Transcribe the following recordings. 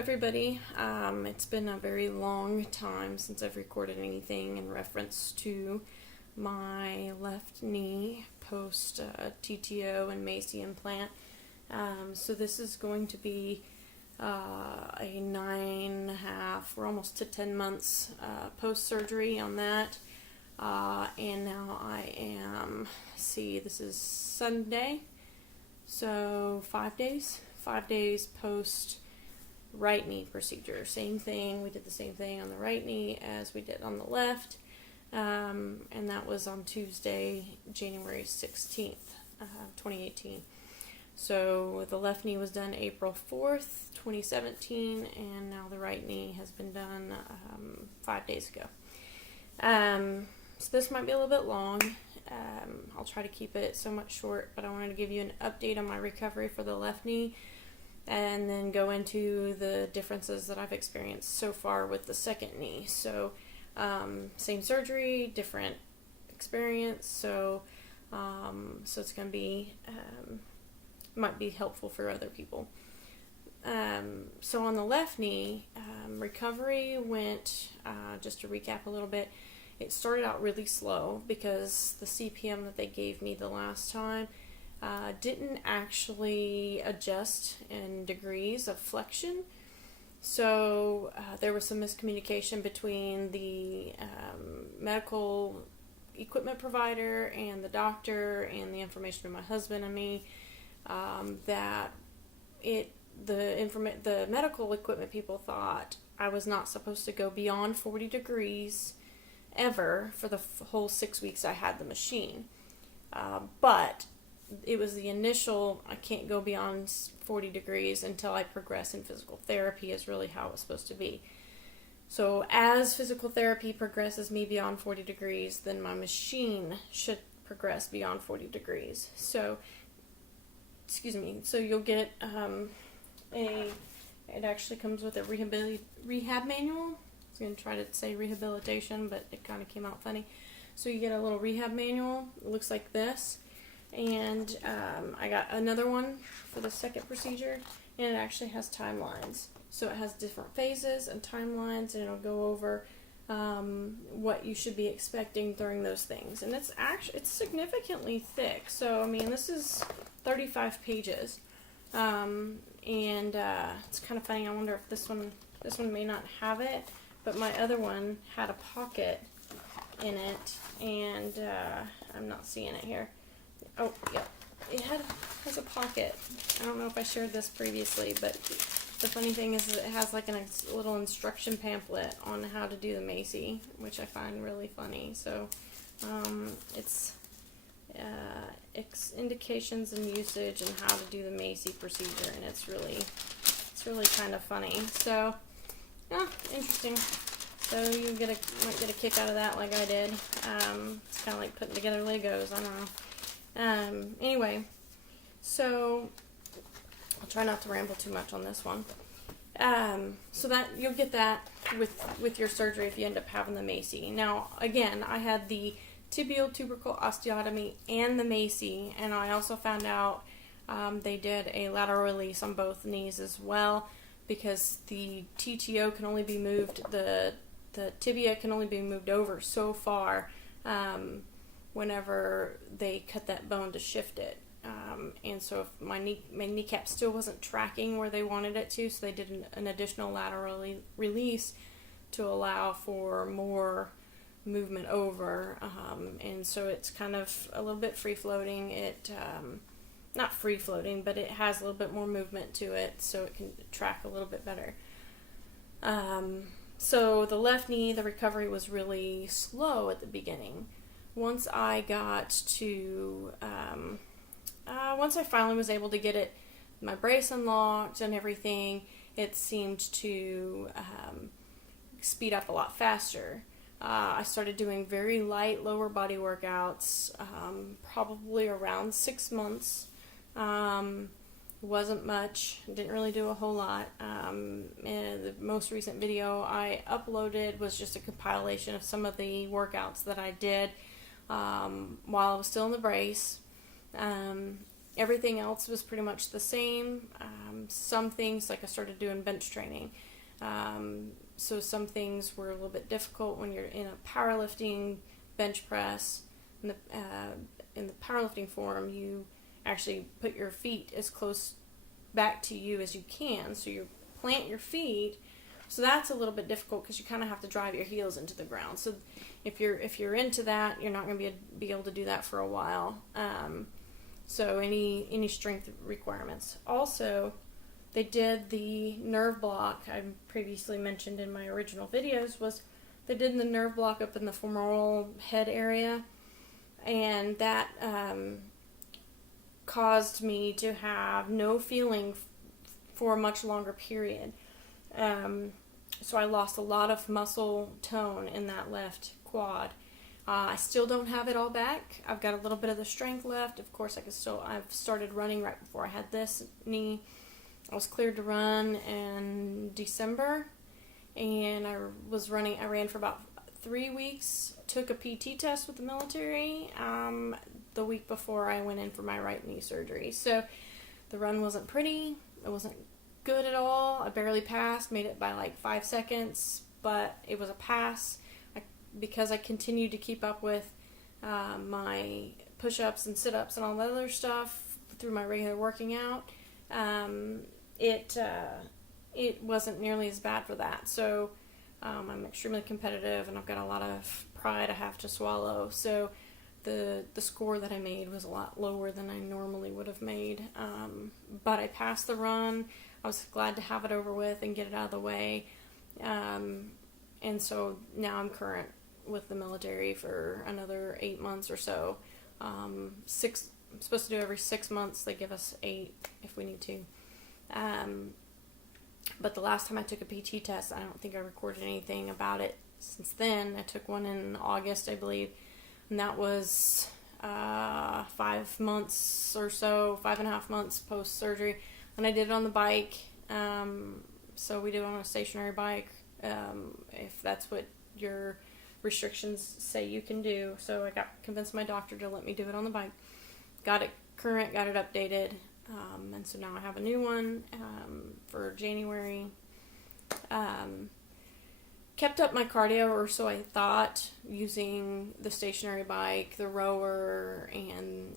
everybody. It's been a very long time since I've recorded anything in reference to my left knee post TTO and MACI implant. So this is going to be a 9.5, we're almost to 10 months post surgery on that. And now I am, this is Sunday, so 5 days post right knee procedure. Same thing, we did the same thing on the right knee as we did on the left, and that was on Tuesday, January 16th, 2018. So the left knee was done April 4th, 2017, and now the right knee has been done 5 days ago. So this might be a little bit long. I'll try to keep it somewhat short, but I wanted to give you an update on my recovery for the left knee and then go into the differences that I've experienced so far with the second knee. So same surgery, different experience, so it's going to be might be helpful for other people. So on the left knee, recovery went, just to recap a little bit, it started out really slow because the CPM that they gave me the last time didn't actually adjust in degrees of flexion. So there was some miscommunication between the medical equipment provider and the doctor and the information of my husband and me, that the medical equipment people thought I was not supposed to go beyond 40 degrees ever for the whole 6 weeks I had the machine. But it was the initial, I can't go beyond 40 degrees until I progress in physical therapy is really how it was supposed to be. So as physical therapy progresses me beyond 40 degrees, then my machine should progress beyond 40 degrees. So, so you'll get it actually comes with a rehab manual. I was going to try to say rehabilitation, but it kind of came out funny. So you get a little rehab manual. It looks like this. And I got another one for the second procedure, and it actually has timelines. So it has different phases and timelines, and it'll go over what you should be expecting during those things. And it's significantly thick. So I mean, this is 35 pages, and it's kind of funny. I wonder if this one may not have it, but my other one had a pocket in it, and I'm not seeing it here. Oh, yep. It has a pocket. I don't know if I shared this previously, but the funny thing is that it has like a little instruction pamphlet on how to do the MACI, which I find really funny. So it's indications and usage and how to do the MACI procedure, and it's really kind of funny. So interesting. So you might get a kick out of that, like I did. It's kind of like putting together Legos. I don't know. Anyway, so I'll try not to ramble too much on this one. So that you'll get that with your surgery if you end up having the MACI. Now, again, I had the tibial tubercle osteotomy and the MACI, and I also found out they did a lateral release on both knees as well, because the TTO can only be moved, the tibia can only be moved over so far whenever they cut that bone to shift it. And so if my kneecap still wasn't tracking where they wanted it to, so they did an additional lateral release to allow for more movement over. And so it's kind of a little bit free-floating. Not free-floating, but it has a little bit more movement to it, so it can track a little bit better. So the left knee, the recovery was really slow at the beginning. Once I finally was able to get my brace unlocked and everything, it seemed to speed up a lot faster. I started doing very light lower body workouts, probably around 6 months. Wasn't much, didn't really do a whole lot. And the most recent video I uploaded was just a compilation of some of the workouts that I did while I was still in the brace. Everything else was pretty much the same. Some things, like I started doing bench training. So some things were a little bit difficult when you're in a powerlifting bench press. In the powerlifting form, you actually put your feet as close back to you as you can. So you plant your feet. So that's a little bit difficult because you kind of have to drive your heels into the ground. So if you're into that, you're not going to be able to do that for a while. So any strength requirements. Also, they did the nerve block I previously mentioned in my original videos. Was they did the nerve block up in the femoral head area, and that caused me to have no feeling for a much longer period. So I lost a lot of muscle tone in that left quad. I still don't have it all back. I've got a little bit of the strength left. Of course, I've started running right before I had this knee. I was cleared to run in December, and I ran for about 3 weeks, took a PT test with the military the week before I went in for my right knee surgery. So the run wasn't pretty. It wasn't good at all. I barely passed, made it by like 5 seconds, but it was a pass because I continued to keep up with my push-ups and sit-ups and all that other stuff through my regular working out. It wasn't nearly as bad for that. So I'm extremely competitive, and I've got a lot of pride I have to swallow. So the score that I made was a lot lower than I normally would have made. But I passed the run. I was glad to have it over with and get it out of the way. And so now I'm current with the military for another 8 months or so. I'm supposed to do every 6 months. They give us 8 if we need to. But the last time I took a PT test, I don't think I recorded anything about it since then. I took one in August, I believe, and that was 5 months or so, 5.5 months post-surgery. And I did it on the bike. So we do it on a stationary bike, if that's what your restrictions say you can do. So I convinced my doctor to let me do it on the bike. Got it current, got it updated. And so now I have a new one for January. Kept up my cardio, or so I thought, using the stationary bike, the rower, and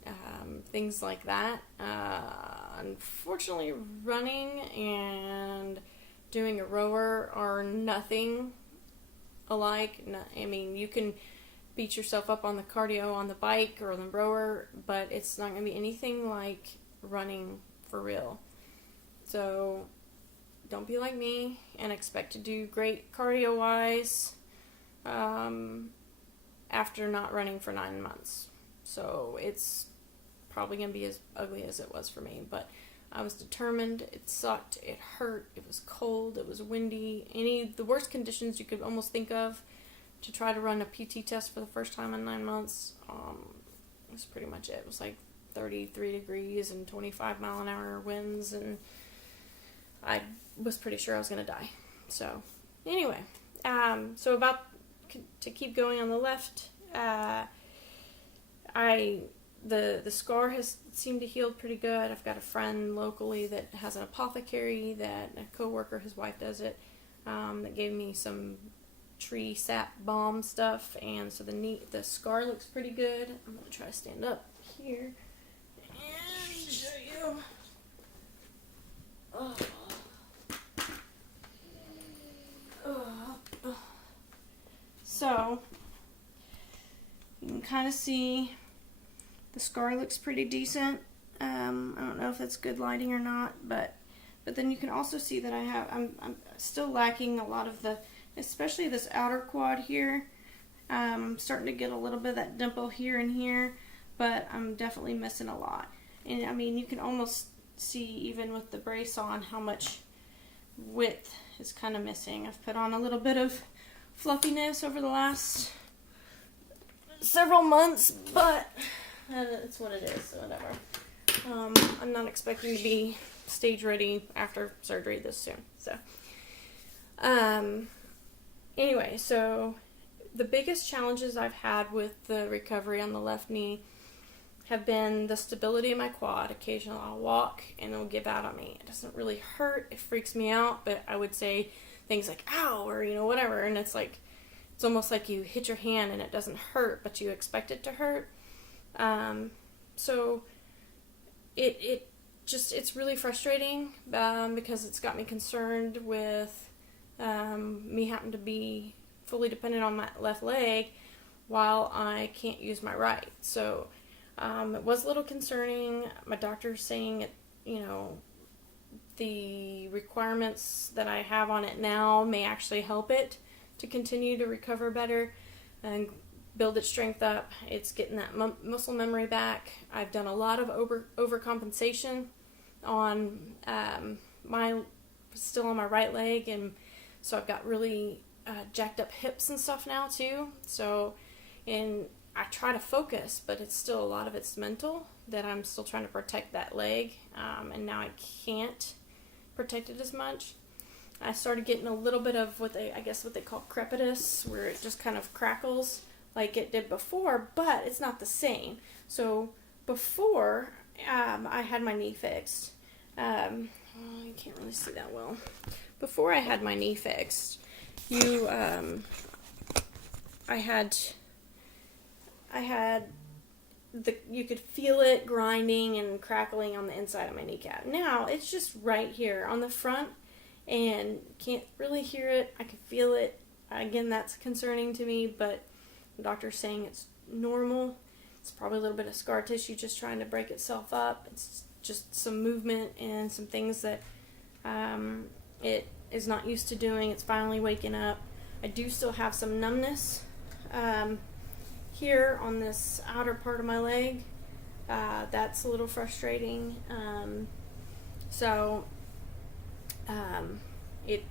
things like that. Unfortunately, running and doing a rower are nothing alike. I mean, you can beat yourself up on the cardio on the bike or the rower, but it's not going to be anything like running for real. So don't be like me and expect to do great cardio wise after not running for 9 months. So it's probably going to be as ugly as it was for me, but I was determined. It sucked, it hurt, it was cold, it was windy, the worst conditions you could almost think of to try to run a PT test for the first time in 9 months. Was pretty much it. It was like 33 degrees and 25 mile an hour winds, and I was pretty sure I was going to die. So anyway, so to keep going on the left, the scar has seemed to heal pretty good. I've got a friend locally that has an apothecary, that a coworker, his wife does it, that gave me some tree sap balm stuff, and so the scar looks pretty good. I'm going to try to stand up here and show you. So you can kind of see the scar looks pretty decent. I don't know if that's good lighting or not, but then you can also see that I'm still lacking a lot of especially this outer quad here. I'm starting to get a little bit of that dimple here and here, but I'm definitely missing a lot. And I mean, you can almost see, even with the brace on, how much width is kind of missing. I've put on a little bit of fluffiness over the last several months, but it's what it is, so whatever. I'm not expecting to be stage ready after surgery this soon. So anyway, so the biggest challenges I've had with the recovery on the left knee have been the stability of my quad. Occasionally I'll walk and it'll give out on me. It doesn't really hurt. It freaks me out, but I would say things like ow or whatever, and it's like it's almost like you hit your hand and it doesn't hurt, but you expect it to hurt. So it's really frustrating because it's got me concerned with me having to be fully dependent on my left leg while I can't use my right. So it was a little concerning. My doctor's saying it, the requirements that I have on it now may actually help it to continue to recover better and build its strength up. It's getting that muscle memory back. I've done a lot of overcompensation on still on my right leg, and so I've got really jacked up hips and stuff now too. So, and I try to focus, but it's still a lot of it's mental that I'm still trying to protect that leg, and now I can't protect it as much. I started getting a little bit of what they call crepitus, where it just kind of crackles like it did before, but it's not the same. So before I had my knee fixed, you can't really see that well. Before I had my knee fixed, I had you could feel it grinding and crackling on the inside of my kneecap. Now it's just right here on the front, and can't really hear it. I can feel it. Again, that's concerning to me, but the doctor's saying it's normal. It's probably a little bit of scar tissue just trying to break itself up. It's just some movement and some things that it is not used to doing. It's finally waking up. I do still have some numbness here on this outer part of my leg. That's a little frustrating. It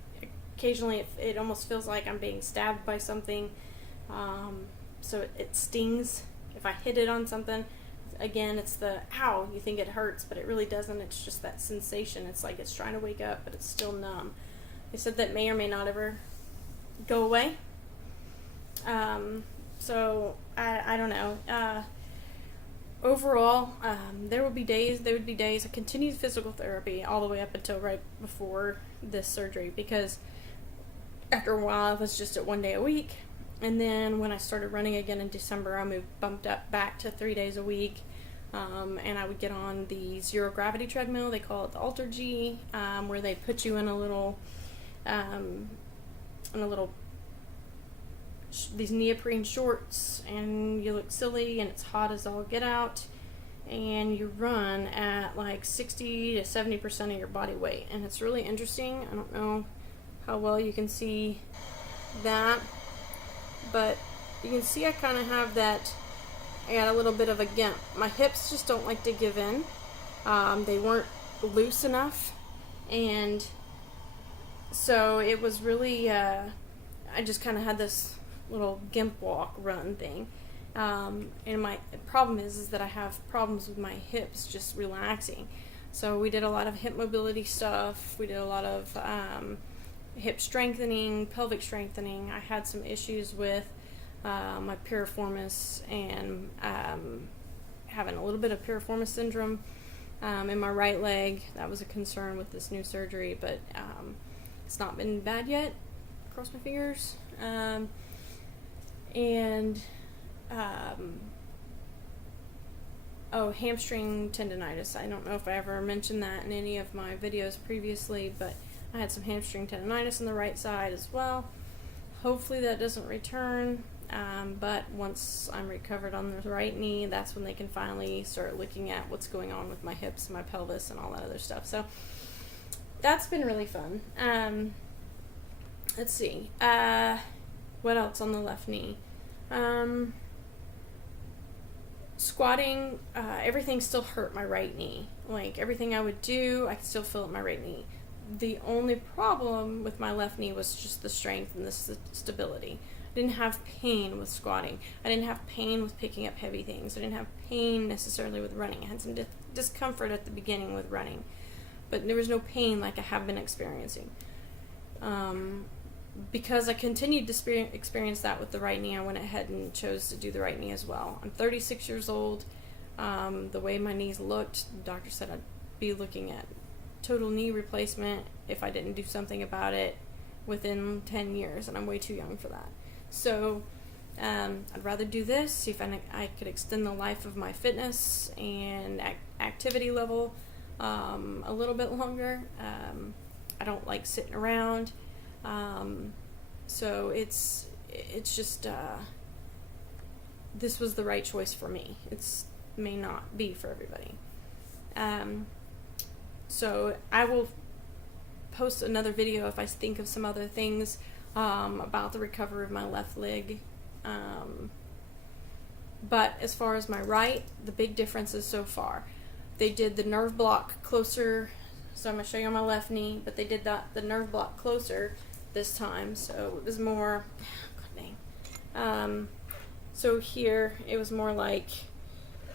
occasionally it almost feels like I'm being stabbed by something. So it stings if I hit it on something. Again, it's the ow, you think it hurts, but it really doesn't. It's just that sensation. It's like it's trying to wake up, but it's still numb. They said that may or may not ever go away. So I don't know. Overall, there would be days I continued physical therapy all the way up until right before this surgery, because after a while I was just at 1 day a week, and then when I started running again in December, I bumped up back to 3 days a week, and I would get on the zero gravity treadmill. They call it the Alter G, where they put you in a little these neoprene shorts, and you look silly, and it's hot as all get out, and you run at like 60 to 70% of your body weight, and it's really interesting. I don't know how well you can see that, but you can see I kind of have that. I got a little bit of a gimp. My hips just don't like to give in. They weren't loose enough, and so it was really I just kind of had this little gimp walk run thing, and my problem is that I have problems with my hips just relaxing. So we did a lot of hip mobility stuff. We did a lot of hip strengthening, pelvic strengthening. I had some issues with my piriformis and having a little bit of piriformis syndrome in my right leg. That was a concern with this new surgery, but it's not been bad yet. Cross my fingers. Hamstring tendonitis. I don't know if I ever mentioned that in any of my videos previously, but I had some hamstring tendonitis on the right side as well. Hopefully that doesn't return, but once I'm recovered on the right knee, that's when they can finally start looking at what's going on with my hips and my pelvis and all that other stuff. So that's been really fun. Let's see. What else on the left knee? Squatting, everything still hurt my right knee. Like everything I would do, I could still feel it in my right knee. The only problem with my left knee was just the strength and the stability. I didn't have pain with squatting. I didn't have pain with picking up heavy things. I didn't have pain necessarily with running. I had some discomfort at the beginning with running, but there was no pain like I have been experiencing. Because I continued to experience that with the right knee, I went ahead and chose to do the right knee as well. I'm 36 years old. The way my knees looked, the doctor said I'd be looking at total knee replacement if I didn't do something about it within 10 years, and I'm way too young for that. So I'd rather do this, see if I could extend the life of my fitness and activity level a little bit longer. I don't like sitting around, so it's just this was the right choice for me. It's may not be for everybody. So I will post another video if I think of some other things about the recovery of my left leg. But as far as my right, the big differences so far. They did the nerve block closer, so I'm going to show you on my left knee, but they did the nerve block closer this time, so it was more, God dang. So here, it was more like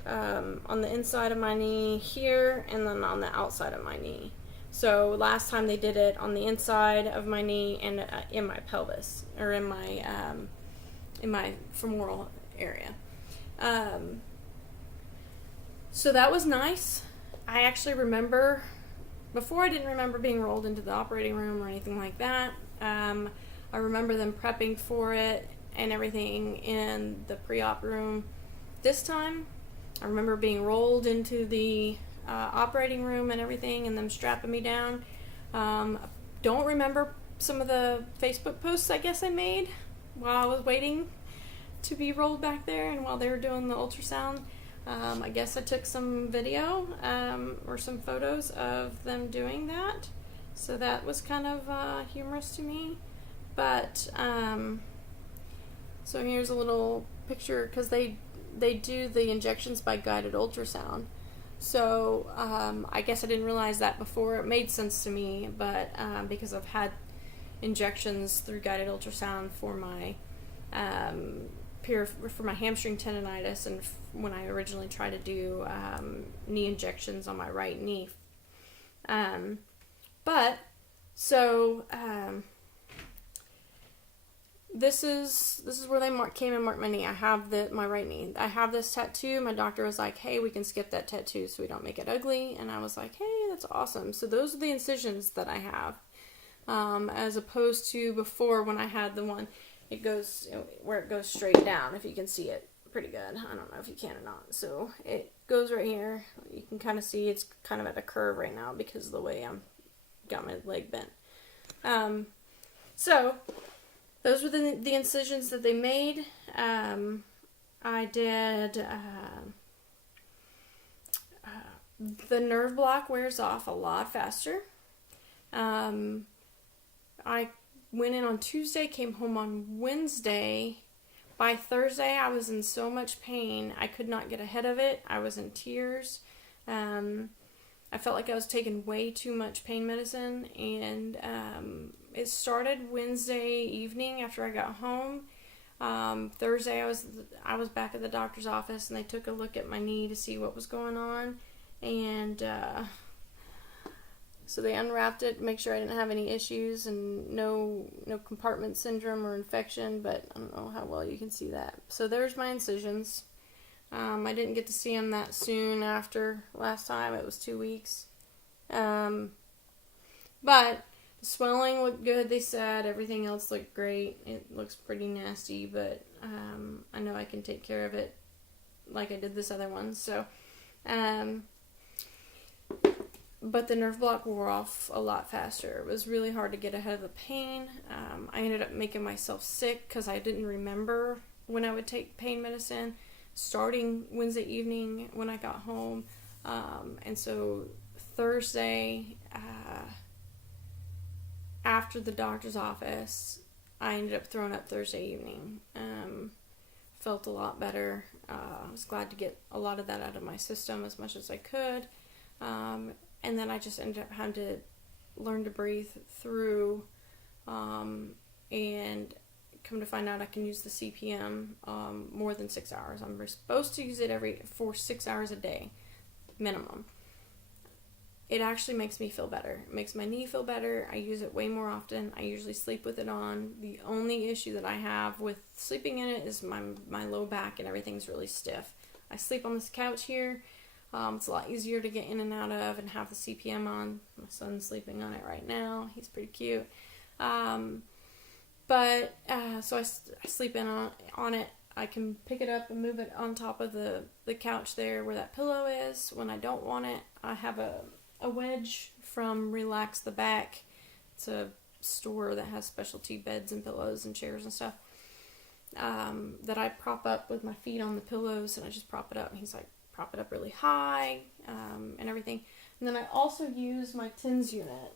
on the inside of my knee here, and then on the outside of my knee. So last time they did it on the inside of my knee and in my pelvis, or in my femoral area. So that was nice. I actually remember, before I didn't remember being rolled into the operating room or anything like that. I remember them prepping for it and everything in the pre-op room. This time, I remember being rolled into the operating room and everything, and them strapping me down. Don't remember some of the Facebook posts I guess I made while I was waiting to be rolled back there and while they were doing the ultrasound. I guess I took some video or some photos of them doing that, so that was kind of humorous to me. But so here's a little picture, because they do the injections by guided ultrasound. So I guess I didn't realize that before. It made sense to me, but because I've had injections through guided ultrasound for my hamstring tendonitis, and when I originally tried to do knee injections on my right knee. But so this is where they came and marked my knee. I have my right knee. I have this tattoo. My doctor was like, hey, we can skip that tattoo so we don't make it ugly. And I was like, hey, that's awesome. So those are the incisions that I have. As opposed to before, when I had the one, it goes where it goes straight down, if you can see it pretty good. I don't know if you can or not. So it goes right here. You can kind of see it's kind of at a curve right now because of the way I'm got my leg bent. So those were the incisions that they made. I did the nerve block wears off a lot faster. I went in on Tuesday, came home on Wednesday. By Thursday, I was in so much pain, I could not get ahead of it. I was in tears. I felt like I was taking way too much pain medicine, and it started Wednesday evening after I got home. Thursday, I was back at the doctor's office, and they took a look at my knee to see what was going on, and so they unwrapped it, make sure I didn't have any issues and no compartment syndrome or infection, but I don't know how well you can see that. So there's my incisions. I didn't get to see them that soon after last time. It was 2 weeks. But the swelling looked good, they said. Everything else looked great. It looks pretty nasty, but I know I can take care of it like I did this other one. So, but the nerve block wore off a lot faster. It was really hard to get ahead of the pain. I ended up making myself sick because I didn't remember when I would take pain medicine, starting Wednesday evening when I got home. And so Thursday, after the doctor's office, I ended up throwing up Thursday evening. Felt a lot better. I was glad to get a lot of that out of my system as much as I could. And then I just ended up having to learn to breathe through, and come to find out I can use the CPM more than 6 hours. I'm supposed to use it for 6 hours a day, minimum. It actually makes me feel better. It makes my knee feel better. I use it way more often. I usually sleep with it on. The only issue that I have with sleeping in it is my low back and everything's really stiff. I sleep on this couch here. It's a lot easier to get in and out of and have the CPM on. My son's sleeping on it right now. He's pretty cute. So I sleep in on it. I can pick it up and move it on top of the couch there where that pillow is. When I don't want it, I have a wedge from Relax the Back. It's a store that has specialty beds and pillows and chairs and stuff that I prop up with my feet on the pillows, and I just prop it up, and he's like, prop it up really high and everything. And then I also use my TENS unit.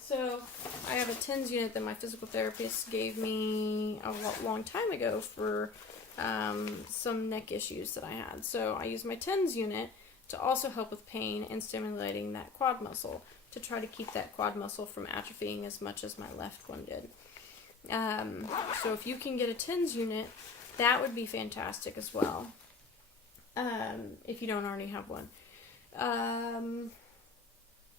So I have a TENS unit that my physical therapist gave me a long time ago for some neck issues that I had. So I use my TENS unit to also help with pain and stimulating that quad muscle to try to keep that quad muscle from atrophying as much as my left one did. So if you can get a TENS unit, that would be fantastic as well. If you don't already have one.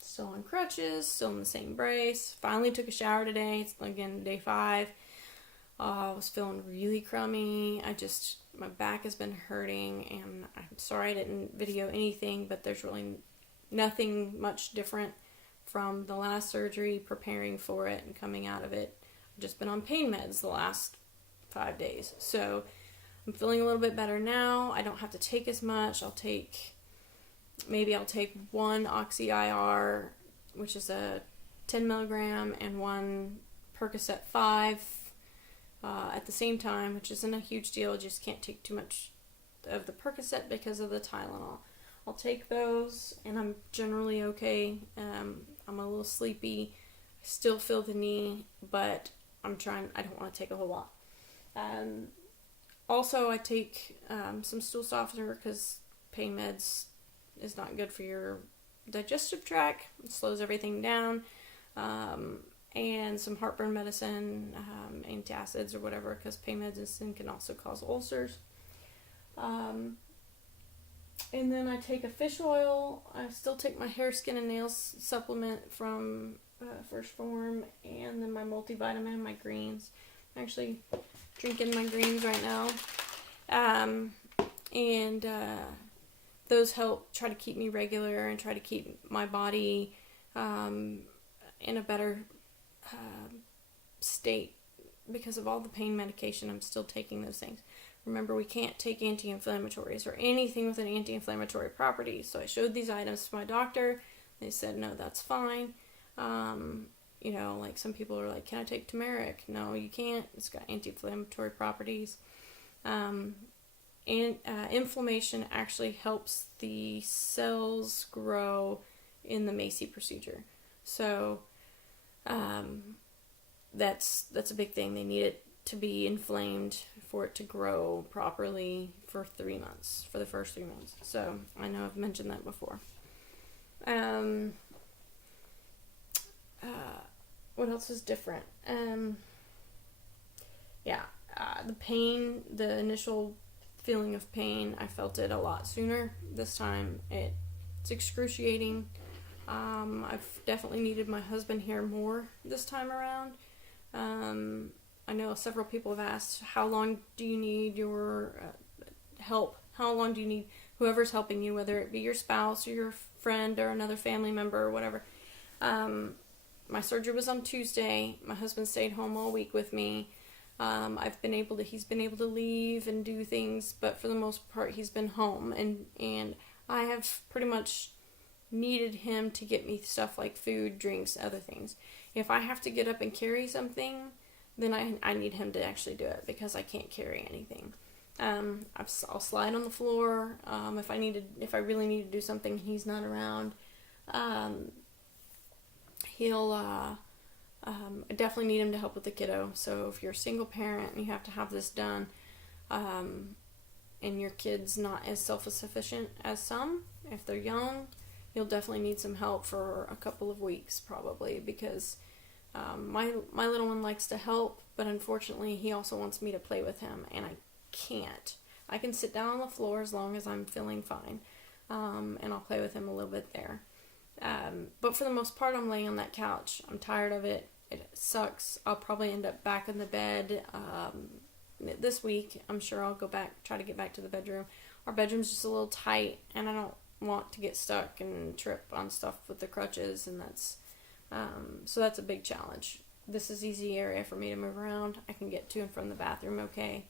Still on crutches, still in the same brace. Finally took a shower today. It's again day 5. I was feeling really crummy. My back has been hurting, and I'm sorry I didn't video anything, but there's really nothing much different from the last surgery, preparing for it, and coming out of it. I've just been on pain meds the last 5 days. So I'm feeling a little bit better now. I don't have to take as much. I'll take one Oxy IR, which is a 10 milligram, and one Percocet 5 at the same time, which isn't a huge deal. Just can't take too much of the Percocet because of the Tylenol. I'll take those, and I'm generally okay. I'm a little sleepy. I still feel the knee, but I don't want to take a whole lot. Also, I take some stool softener because pain meds is not good for your digestive tract. It slows everything down. And some heartburn medicine, antacids or whatever, because pain medicine can also cause ulcers. And then I take a fish oil. I still take my hair, skin, and nails supplement from First Form, and then my multivitamin, my greens. I'm actually drinking my greens right now. And those help try to keep me regular and try to keep my body in a better state. Because of all the pain medication, I'm still taking those things. Remember, we can't take anti-inflammatories or anything with an anti-inflammatory property. So I showed these items to my doctor. They said, no, that's fine. Like some people are like, can I take turmeric? No, you can't. It's got anti-inflammatory properties. And inflammation actually helps the cells grow in the MACI procedure. So that's a big thing. They need it to be inflamed for it to grow properly for 3 months, for the first 3 months. So I know I've mentioned that before. What else is different? The pain, the initial feeling of pain, I felt it a lot sooner this time. It's excruciating. I've definitely needed my husband here more this time around. I know several people have asked, how long do you need your help? How long do you need whoever's helping you, whether it be your spouse or your friend or another family member or whatever? My surgery was on Tuesday. My husband stayed home all week with me. He's been able to leave and do things, but for the most part, he's been home, and I have pretty much needed him to get me stuff like food, drinks, other things. If I have to get up and carry something, then I need him to actually do it, because I can't carry anything. I'll slide on the floor. If I really need to do something and he's not around, I definitely need him to help with the kiddo. So if you're a single parent and you have to have this done, and your kid's not as self-sufficient as some, if they're young, you'll definitely need some help for a couple of weeks probably, because my little one likes to help, but unfortunately he also wants me to play with him, and I can't. I can sit down on the floor as long as I'm feeling fine, and I'll play with him a little bit there. But for the most part, I'm laying on that couch. I'm tired of it. It sucks. I'll probably end up back in the bed this week. I'm sure I'll go back, try to get back to the bedroom, our bedroom's just a little tight, and I don't want to get stuck and trip on stuff with the crutches, and so that's a big challenge. This is easy area for me to move around. I can get to and from the bathroom okay.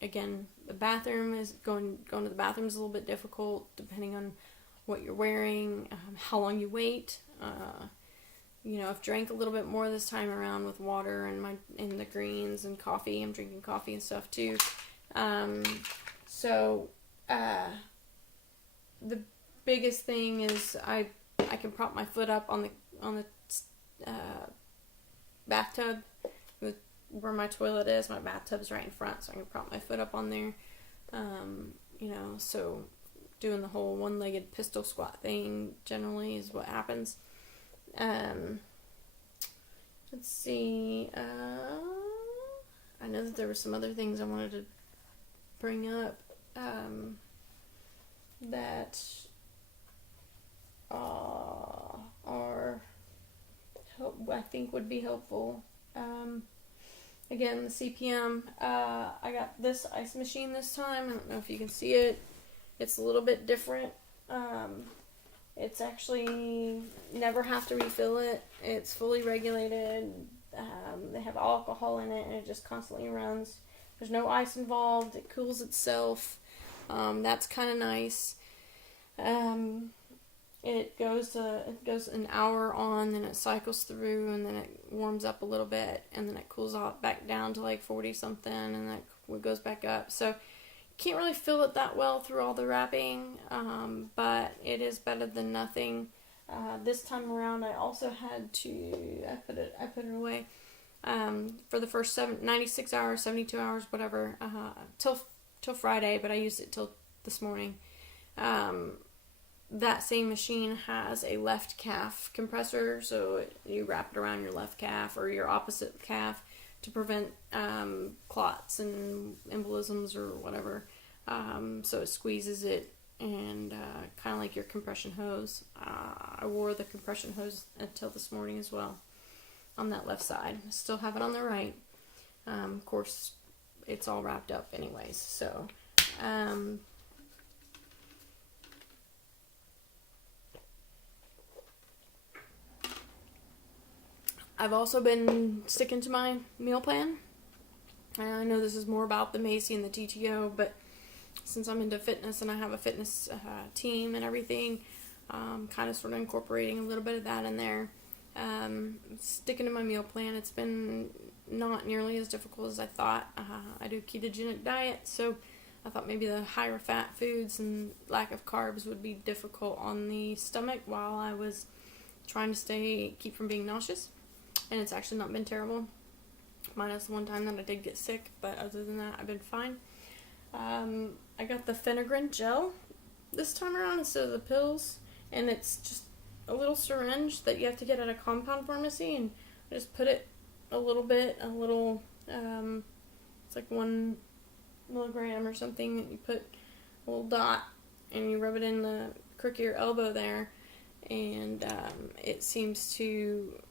Again, the bathroom is going to the bathroom is a little bit difficult depending on what you're wearing, how long you wait. I've drank a little bit more this time around with water and the greens and coffee. I'm drinking coffee and stuff too. The biggest thing is I can prop my foot up on the bathtub where my toilet is. My bathtub's right in front, so I can prop my foot up on there. So doing the whole one-legged pistol squat thing generally is what happens. Let's see. I know that there were some other things I wanted to bring up that I think would be helpful. Again, the CPM. I got this ice machine this time. I don't know if you can see it. It's a little bit different. It's actually never have to refill it. It's fully regulated. They have alcohol in it, and it just constantly runs. There's no ice involved. It cools itself. That's kind of nice. It goes an hour on, then it cycles through, and then it warms up a little bit, and then it cools off back down to like 40 something, and then it goes back up. So can't really feel it that well through all the wrapping, but it is better than nothing. This time around, I also had to I put it away for the first 96 hours, 72 hours, whatever, till Friday, but I used it till this morning. That same machine has a left calf compressor, so you wrap it around your left calf or your opposite calf to prevent clots and embolisms or whatever. So it squeezes it, and kind of like your compression hose. I wore the compression hose until this morning as well on that left side. I still have it on the right. Of course, it's all wrapped up anyways. So I've also been sticking to my meal plan. I know this is more about the MACI and the TTO, but since I'm into fitness and I have a fitness team and everything, kind of sort of incorporating a little bit of that in there. Sticking to my meal plan. It's been not nearly as difficult as I thought. I do a ketogenic diet, so I thought maybe the higher fat foods and lack of carbs would be difficult on the stomach while I was trying to keep from being nauseous. And it's actually not been terrible, minus the one time that I did get sick, but other than that, I've been fine. I got the Phenegrin gel this time around instead of the pills, and it's just a little syringe that you have to get at a compound pharmacy, and I just put it it's like 1 milligram or something, that you put a little dot, and you rub it in the crook of your elbow there, and it seems to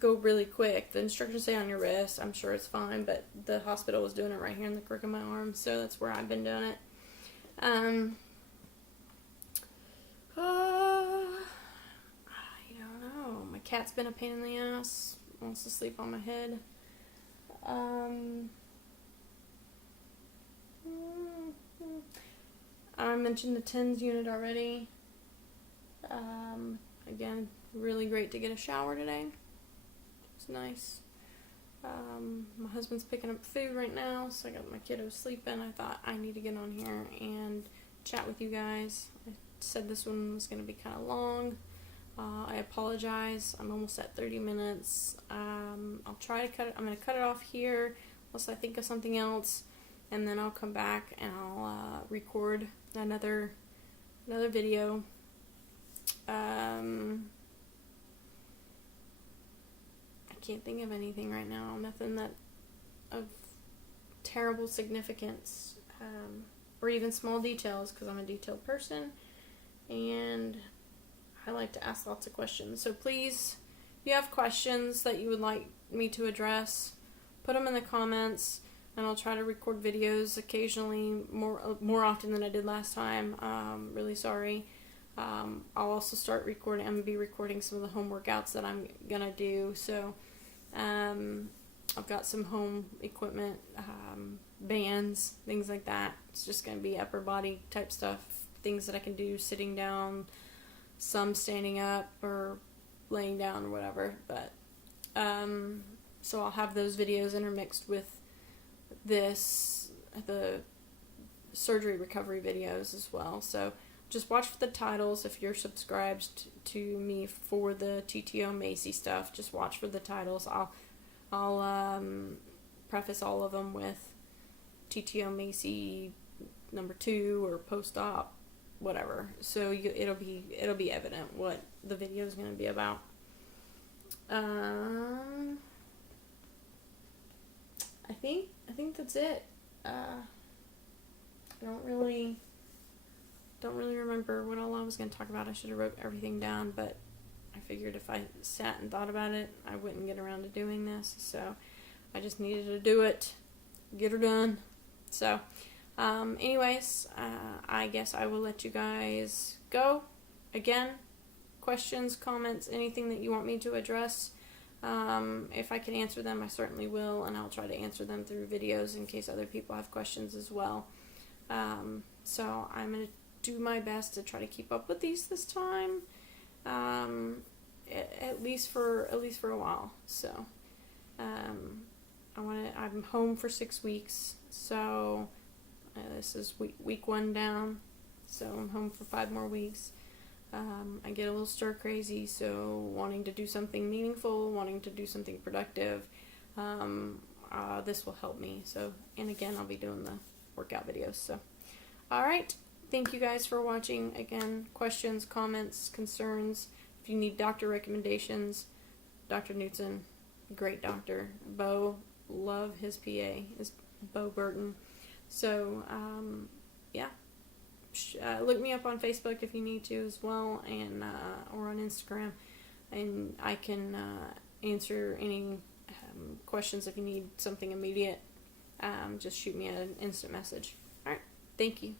go really quick. The instructions say on your wrist. I'm sure it's fine, but the hospital was doing it right here in the crook of my arm, so that's where I've been doing it. I don't know. My cat's been a pain in the ass. Wants to sleep on my head. I mentioned the TENS unit already. Again, really great to get a shower today. It's nice. My husband's picking up food right now, so I got my kiddos sleeping. I thought I need to get on here and chat with you guys. I said this one was going to be kind of long. I apologize. I'm almost at 30 minutes. I'll try to cut it. I'm going to cut it off here unless I think of something else, and then I'll come back and I'll record another video. I can't think of anything right now. Nothing that of terrible significance, or even small details, because I'm a detailed person and I like to ask lots of questions. So please, if you have questions that you would like me to address, put them in the comments. and I'll try to record videos occasionally, more often than I did last time. Really sorry. I'll also start recording. I'm gonna be recording some of the home workouts that I'm gonna do. So I've got some home equipment, bands, things like that. It's just gonna be upper body type stuff, things that I can do sitting down, some standing up or laying down or whatever. But so I'll have those videos intermixed with the surgery recovery videos as well. So just watch for the titles. If you're subscribed to me for the TTO MACI stuff, just watch for the titles. I'll preface all of them with TTO MACI number 2 or post-op, whatever. So it'll be evident what the video is going to be about. I think that's it. I don't really remember what all I was going to talk about. I should have wrote everything down, but I figured if I sat and thought about it, I wouldn't get around to doing this. So I just needed to do it, get her done. So anyways, I guess I will let you guys go. Again, questions, comments, anything that you want me to address, if I can answer them, I certainly will, and I'll try to answer them through videos in case other people have questions as well. So I'm going to do my best to try to keep up with these this time, at least for a while. So I'm home for 6 weeks, so this is week 1 down, so I'm home for 5 more weeks. I get a little stir crazy, so wanting to do something meaningful, wanting to do something productive, this will help me. So, and again, I'll be doing the workout videos. So, all right. Thank you guys for watching. Again, questions, comments, concerns. If you need doctor recommendations, Dr. Knudsen, great doctor. Bo, love his PA, is Bo Burton. So, yeah. Look me up on Facebook if you need to as well, and or on Instagram, and I can answer any questions if you need something immediate. Just shoot me an instant message. All right. Thank you.